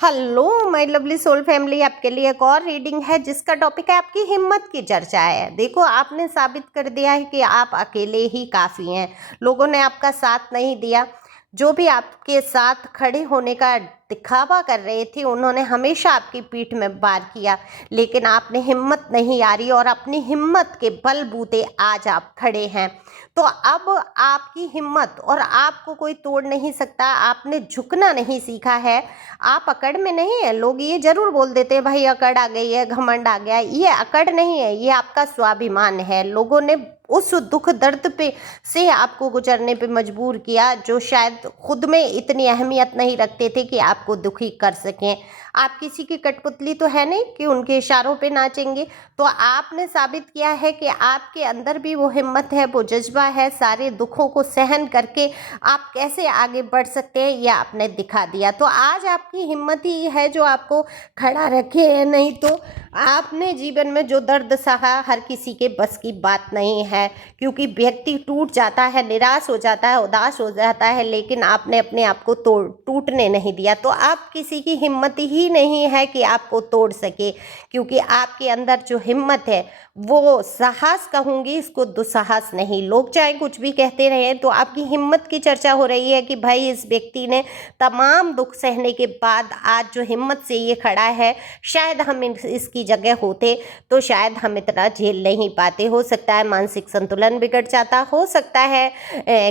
Hello my lovely soul family, आपके लिए एक और रीडिंग है जिसका टॉपिक है आपकी हिम्मत की चर्चा है। देखो, आपने साबित कर दिया है कि आप अकेले ही काफ़ी हैं। लोगों ने आपका साथ नहीं दिया। जो भी आपके साथ खड़े होने का दिखावा कर रहे थे, उन्होंने हमेशा आपकी पीठ में वार किया, लेकिन आपने हिम्मत नहीं हारी और अपनी हिम्मत के बलबूते आज आप खड़े हैं। तो अब आपकी हिम्मत और आपको कोई तोड़ नहीं सकता। आपने झुकना नहीं सीखा है। आप अकड़ में नहीं है। लोग ये जरूर बोल देते हैं भाई अकड़ आ गई है, घमंड आ गया। ये अकड़ नहीं है, ये आपका स्वाभिमान है। लोगों ने उस दुख दर्द पे से आपको गुजरने पे मजबूर किया जो शायद खुद में इतनी अहमियत नहीं रखते थे कि आपको दुखी कर सकें। आप किसी की कठपुतली तो है नहीं कि उनके इशारों पे नाचेंगे। तो आपने साबित किया है कि आपके अंदर भी वो हिम्मत है, वो जज्बा है। सारे दुखों को सहन करके आप कैसे आगे बढ़ सकते हैं, यह आपने दिखा दिया। तो आज आपकी हिम्मत ही है जो आपको खड़ा रखे है, नहीं तो आपने जीवन में जो दर्द सहा हर किसी के बस की बात नहीं है। क्योंकि व्यक्ति टूट जाता है, निराश हो जाता है, उदास हो जाता है, लेकिन आपने अपने आप को टूटने नहीं दिया। तो आप किसी की हिम्मत ही नहीं है कि आपको तोड़ सके, क्योंकि आपके अंदर जो हिम्मत है वो साहस कहूँगी, इसको दुस्साहस नहीं। लोग चाहे कुछ भी कहते रहे, तो आपकी हिम्मत की चर्चा हो रही है कि भाई इस व्यक्ति ने तमाम दुख सहने के बाद आज जो हिम्मत से ये खड़ा है, शायद हम इसकी जगह होते तो शायद हम इतना झेल नहीं पाते। हो सकता है मानसिक संतुलन बिगड़ जाता, हो सकता है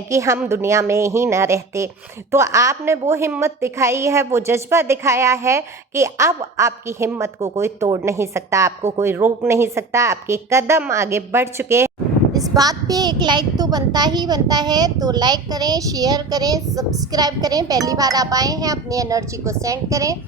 कि हम दुनिया में ही ना रहते। तो आपने वो हिम्मत दिखाई है, वो जज्बा दिखाया है कि अब आपकी हिम्मत को कोई तोड़ नहीं सकता, आपको कोई रोक नहीं सकता। आपके कदम आगे बढ़ चुके हैं। इस बात पे एक लाइक तो बनता ही बनता है। तो लाइक करें, शेयर करें, सब्सक्राइब करें। पहली बार आप आए हैं, अपनी एनर्जी को सेंड करें।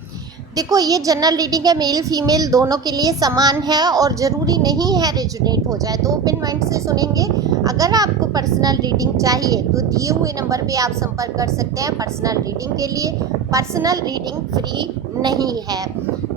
देखो, ये जनरल रीडिंग है, मेल फीमेल दोनों के लिए समान है और ज़रूरी नहीं है रेजोनेट हो जाए, तो ओपन माइंड से सुनेंगे। अगर आपको पर्सनल रीडिंग चाहिए तो दिए हुए नंबर पे आप संपर्क कर सकते हैं पर्सनल रीडिंग के लिए। पर्सनल रीडिंग फ्री नहीं है।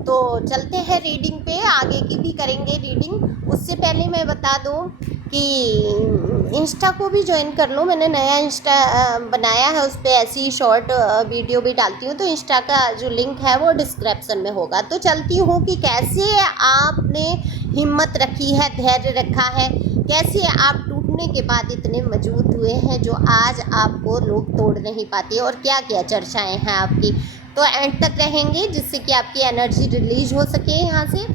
तो चलते हैं रीडिंग पे, आगे की भी करेंगे रीडिंग। उससे पहले मैं बता दूं कि इंस्टा को भी ज्वाइन कर लो। मैंने नया इंस्टा बनाया है, उस पर ऐसी शॉर्ट वीडियो भी डालती हूँ। तो इंस्टा का जो लिंक है वो डिस्क्रिप्शन में होगा। तो चलती हूँ कि कैसे आपने हिम्मत रखी है, धैर्य रखा है, कैसे आप टूटने के बाद इतने मजबूत हुए हैं जो आज आपको लोग तोड़ नहीं पाते, और क्या क्या चर्चाएं हैं आपकी। तो एंड तक रहेंगे जिससे कि आपकी एनर्जी रिलीज हो सके यहाँ से।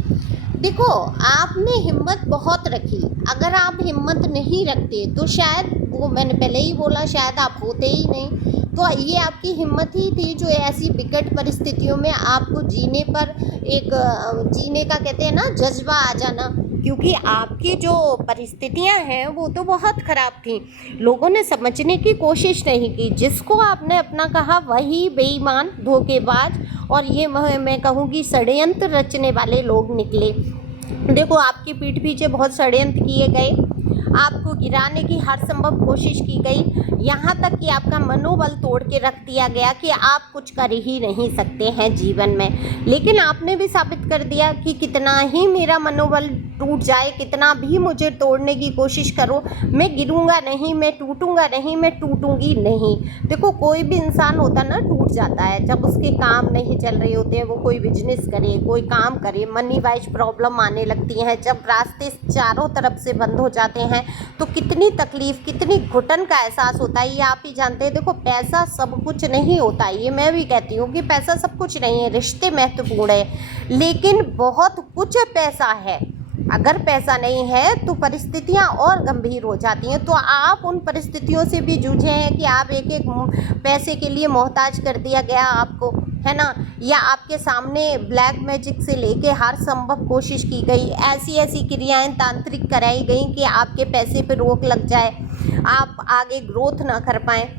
देखो, आपने हिम्मत बहुत रखी। अगर आप हिम्मत नहीं रखते तो शायद, वो मैंने पहले ही बोला, शायद आप होते ही नहीं। तो ये आपकी हिम्मत ही थी जो ऐसी विकट परिस्थितियों में आपको जीने पर एक जीने का कहते हैं ना जज्बा आ जाना। क्योंकि आपकी जो परिस्थितियां हैं वो तो बहुत ख़राब थी। लोगों ने समझने की कोशिश नहीं की। जिसको आपने अपना कहा वही बेईमान, धोखेबाज और ये मैं कहूँगी षड्यंत्र रचने वाले लोग निकले। देखो, आपकी पीठ पीछे बहुत षड्यंत्र किए गए, आपको गिराने की हर संभव कोशिश की गई, यहाँ तक कि आपका मनोबल तोड़ के रख दिया गया कि आप कुछ कर ही नहीं सकते हैं जीवन में। लेकिन आपने भी साबित कर दिया कि कितना ही मेरा मनोबल टूट जाए, कितना भी मुझे तोड़ने की कोशिश करो, मैं गिरूंगा नहीं, मैं टूटूंगा नहीं, मैं टूटूंगी नहीं। देखो, कोई भी इंसान होता ना टूट जाता है जब उसके काम नहीं चल रहे होते हैं। वो कोई बिजनेस करे, कोई काम करे, मनी वाइज प्रॉब्लम आने लगती हैं, जब रास्ते चारों तरफ से बंद हो जाते हैं तो कितनी तकलीफ, कितनी घुटन का एहसास होता है, ये आप ही जानते हैं। देखो, पैसा सब कुछ नहीं होता, ये मैं भी कहती हूँ कि पैसा सब कुछ नहीं है, रिश्ते महत्वपूर्ण है, लेकिन बहुत कुछ पैसा है। अगर पैसा नहीं है तो परिस्थितियां और गंभीर हो जाती हैं। तो आप उन परिस्थितियों से भी जूझे हैं कि आप एक एक पैसे के लिए मोहताज कर दिया गया आपको, है ना, या आपके सामने ब्लैक मैजिक से लेके हर संभव कोशिश की गई, ऐसी ऐसी क्रियाएं तांत्रिक कराई गई कि आपके पैसे पे रोक लग जाए, आप आगे ग्रोथ ना कर पाएँ।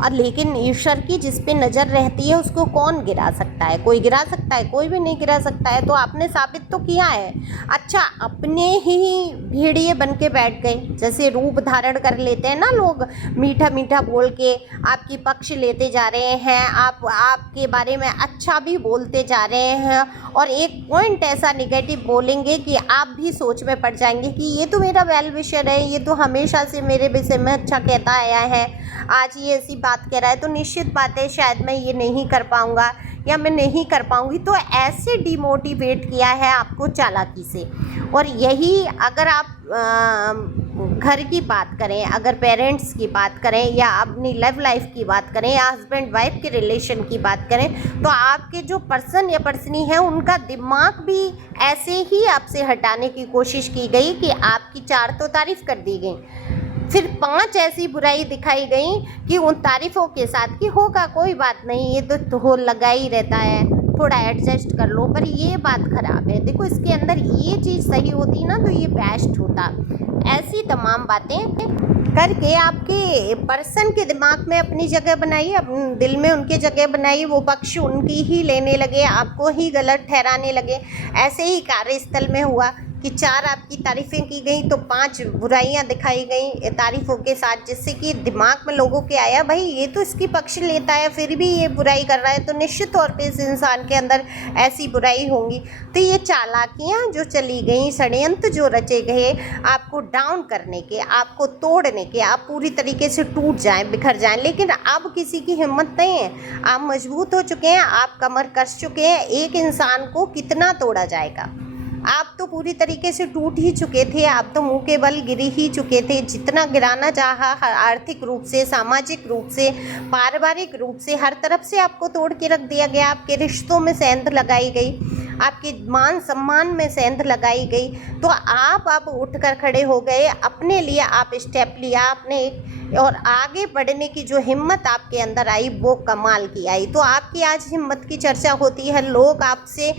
और लेकिन ईश्वर की जिस पे नज़र रहती है उसको कौन गिरा सकता है? कोई गिरा सकता है? कोई भी नहीं गिरा सकता है। तो आपने साबित तो किया है। अच्छा, अपने ही भेड़िए बन के बैठ गए, जैसे रूप धारण कर लेते हैं ना लोग, मीठा मीठा बोल के आपकी पक्ष लेते जा रहे हैं, आपके बारे में अच्छा भी बोलते जा रहे हैं, और एक पॉइंट ऐसा निगेटिव बोलेंगे कि आप भी सोच में पड़ जाएंगे कि ये तो मेरा वेल विशर है, ये तो हमेशा से मेरे विषय में अच्छा कहता आया है, आज ये ऐसी बात कह रहा है तो निश्चित बात है शायद मैं ये नहीं कर पाऊँगा, या मैं नहीं कर पाऊँगी, तो ऐसे डिमोटिवेट किया है आपको चालाकी से। और यही अगर आप घर की बात करें, अगर पेरेंट्स की बात करें या अपनी लव लाइफ की बात करें या हस्बैंड वाइफ के रिलेशन की बात करें, तो आपके जो पर्सन या पर्सनी है उनका दिमाग भी ऐसे ही आपसे हटाने की कोशिश की गई कि आपकी 4 तो तारीफ़ कर दी गई, फिर 5 ऐसी बुराई दिखाई गई कि उन तारीफ़ों के साथ कि होगा कोई बात नहीं, ये तो हो लगा ही रहता है, थोड़ा एडजस्ट कर लो। पर ये बात ख़राब है। देखो इसके अंदर ये चीज़ सही होती ना तो ये बेस्ट होता। ऐसी तमाम बातें करके आपके पर्सन के दिमाग में अपनी जगह बनाइए, अपने दिल में उनकी जगह बनाइए, वो पक्ष उनकी ही लेने लगे, आपको ही गलत ठहराने लगे। ऐसे ही कार्यस्थल में हुआ कि 4 आपकी तारीफ़ें की गई तो 5 बुराइयां दिखाई गई तारीफ़ों के साथ, जिससे कि दिमाग में लोगों के आया भाई ये तो इसकी पक्ष लेता है फिर भी ये बुराई कर रहा है, तो निश्चित तौर पे इस इंसान के अंदर ऐसी बुराई होंगी। तो ये चालाकियां जो चली गई, षड्यंत्र जो रचे गए आपको डाउन करने के, आपको तोड़ने के, आप पूरी तरीके से टूट जाएं, बिखर जाएं, लेकिन अब किसी की हिम्मत नहीं है। आप मजबूत हो चुके हैं, आप कमर कस चुके हैं, एक इंसान को कितना तोड़ा जाएगा। आप तो पूरी तरीके से टूट ही चुके थे, आप तो मुंह के बल गिर ही चुके थे। जितना गिराना चाहा आर्थिक रूप से, सामाजिक रूप से, पारिवारिक रूप से, हर तरफ से आपको तोड़ के रख दिया गया। आपके रिश्तों में सेंध लगाई गई, आपके मान सम्मान में सेंध लगाई गई। तो आप उठ कर खड़े हो गए, अपने लिए आप स्टेप लिया आपने, और आगे बढ़ने की जो हिम्मत आपके अंदर आई वो कमाल की आई। तो आपकी आज हिम्मत की चर्चा होती है, लोग आपसे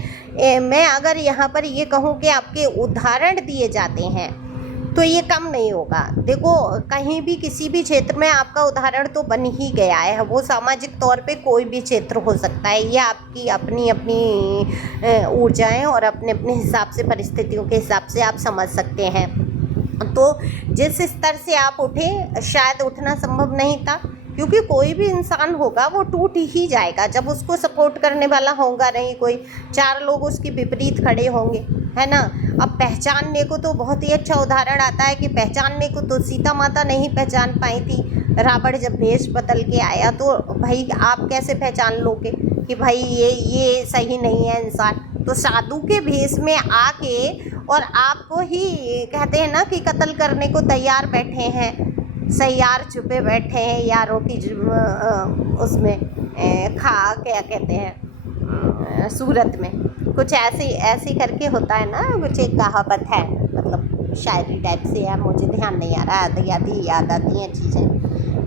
मैं अगर यहाँ पर ये कहूँ कि आपके उदाहरण दिए जाते हैं तो ये कम नहीं होगा। देखो कहीं भी किसी भी क्षेत्र में आपका उदाहरण तो बन ही गया है, वो सामाजिक तौर पे कोई भी क्षेत्र हो सकता है। ये आपकी अपनी अपनी ऊर्जाएं और अपने अपने हिसाब से, परिस्थितियों के हिसाब से आप समझ सकते हैं। तो जिस स्तर से आप उठे शायद उठना संभव नहीं था, क्योंकि कोई भी इंसान होगा वो टूट ही जाएगा जब उसको सपोर्ट करने वाला होगा नहीं कोई, 4 लोग उसके विपरीत खड़े होंगे, है ना। अब पहचानने को तो बहुत ही अच्छा उदाहरण आता है कि पहचानने को तो सीता माता नहीं पहचान पाई थी, रावण जब भेष बदल के आया तो भाई आप कैसे पहचान लोगे कि भाई ये सही नहीं है इंसान। तो साधु के भेष में आके और आपको ही कहते हैं ना कि कत्ल करने को तैयार बैठे हैं, सैयार छुपे बैठे हैं यारों की उसमें क्या कहते हैं सूरत में, कुछ ऐसे करके होता है ना, कुछ एक कहावत है, मतलब शायरी टाइप से है, मुझे ध्यान नहीं आ रहा, याद आती हैं चीज़ें।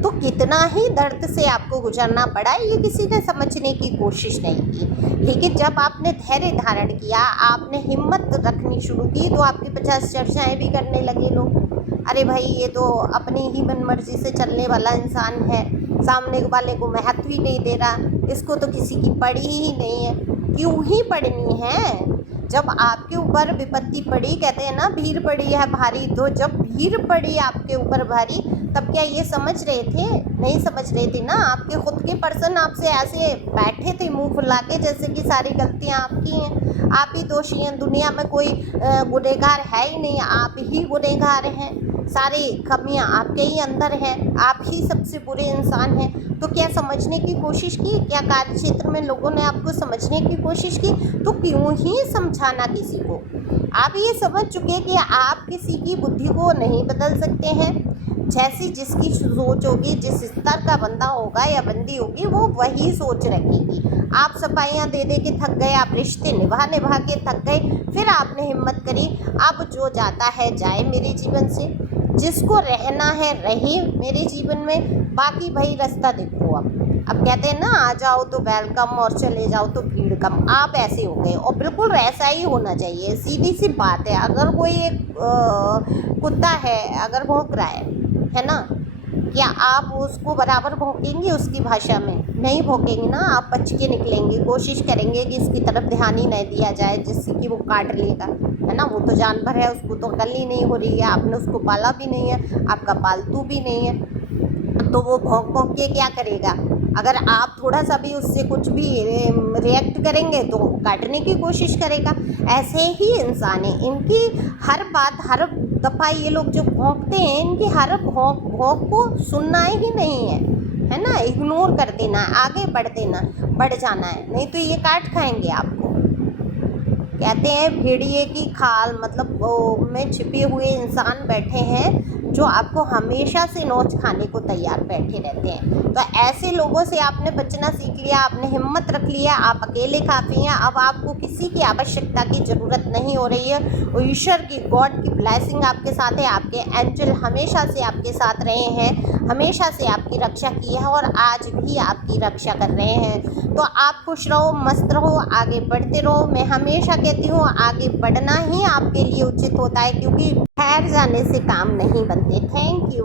तो कितना ही दर्द से आपको गुजरना पड़ा ये किसी ने समझने की कोशिश नहीं की, लेकिन जब आपने धैर्य धारण किया, आपने हिम्मत रखनी शुरू की, तो आपकी 50 चर्चाएँ भी करने लगे लोग। अरे भाई ये तो अपनी ही मनमर्जी से चलने वाला इंसान है, सामने वाले को महत्व ही नहीं दे रहा, इसको तो किसी की पड़ी ही नहीं है। क्यों ही पड़नी है? जब आपके ऊपर विपत्ति पड़ी, कहते हैं ना भीड़ पड़ी है भारी, तो जब भीड़ पड़ी आपके ऊपर भारी तब क्या ये समझ रहे थे? नहीं समझ रहे थे ना। आपके खुद के पर्सन आपसे ऐसे बैठे थे मुंह फुला के जैसे कि सारी गलतियां आपकी हैं, आप ही दोषी हैं, दुनिया में कोई गुनहगार है ही नहीं, आप ही गुनहगार हैं, सारी कमियां आपके ही अंदर हैं, आप ही सबसे बुरे इंसान हैं। तो क्या समझने की कोशिश की? क्या कार्य क्षेत्र में लोगों ने आपको समझने की कोशिश की? तो क्यों ही समझाना किसी को? आप ये समझ चुके कि आप किसी की बुद्धि को नहीं बदल सकते हैं। जैसी जिसकी सोच होगी, जिस स्तर का बंदा होगा या बंदी होगी, वो वही सोच रखेगी। आप सफाइयाँ दे दे के थक गए, आप रिश्ते निभा निभा के थक गए, फिर आपने हिम्मत करी अब जो जाता है जाए मेरे जीवन से, जिसको रहना है रहे मेरे जीवन में, बाकी भाई रास्ता देखो। अब कहते हैं ना आ जाओ तो वेलकम और चले जाओ तो भीड़ कम, आप ऐसे हो गए। और बिल्कुल ऐसा ही होना चाहिए, सीधी सी बात है। अगर कोई एक कुत्ता है, अगर भौंक रहा है ना, क्या आप उसको बराबर भौंकेंगे उसकी भाषा में? नहीं भौंकेंगे ना, आप बच के निकलेंगे, कोशिश करेंगे कि इसकी तरफ ध्यान ही नहीं दिया जाए जिससे कि वो काट लेगा, है ना। वो तो जानवर है, उसको तो अकल ही नहीं हो रही है, आपने उसको पाला भी नहीं है, आपका पालतू भी नहीं है, तो वो भौंक भौंक के क्या करेगा? अगर आप थोड़ा सा भी उससे कुछ भी रिएक्ट करेंगे तो काटने की कोशिश करेगा। ऐसे ही इंसान है, इनकी हर बात, हर दफ़ा ये लोग जो भौंकते हैं, इनकी हर भौंक को सुनना ही नहीं है, है ना, इग्नोर कर देना है, आगे बढ़ जाना है, नहीं तो ये काट खाएंगे आपको। कहते हैं भेड़िए की खाल, मतलब वो में छिपे हुए इंसान बैठे हैं जो आपको हमेशा से नोच खाने को तैयार बैठे रहते हैं। तो ऐसे लोगों से आपने बचना सीख लिया, आपने हिम्मत रख लिया, आप अकेले काफ़ी हैं, अब आपको किसी की आवश्यकता की ज़रूरत नहीं हो रही है। और ईश्वर की, गॉड की ब्लेसिंग आपके साथ है, आपके एंजल हमेशा से आपके साथ रहे हैं, हमेशा से आपकी रक्षा की है और आज भी आपकी रक्षा कर रहे हैं। तो आप खुश रहो, मस्त रहो, आगे बढ़ते रहो। मैं हमेशा कहती हूँ आगे बढ़ना ही आपके लिए उचित होता है, क्योंकि ठहर जाने से काम नहीं बनते। Thank you.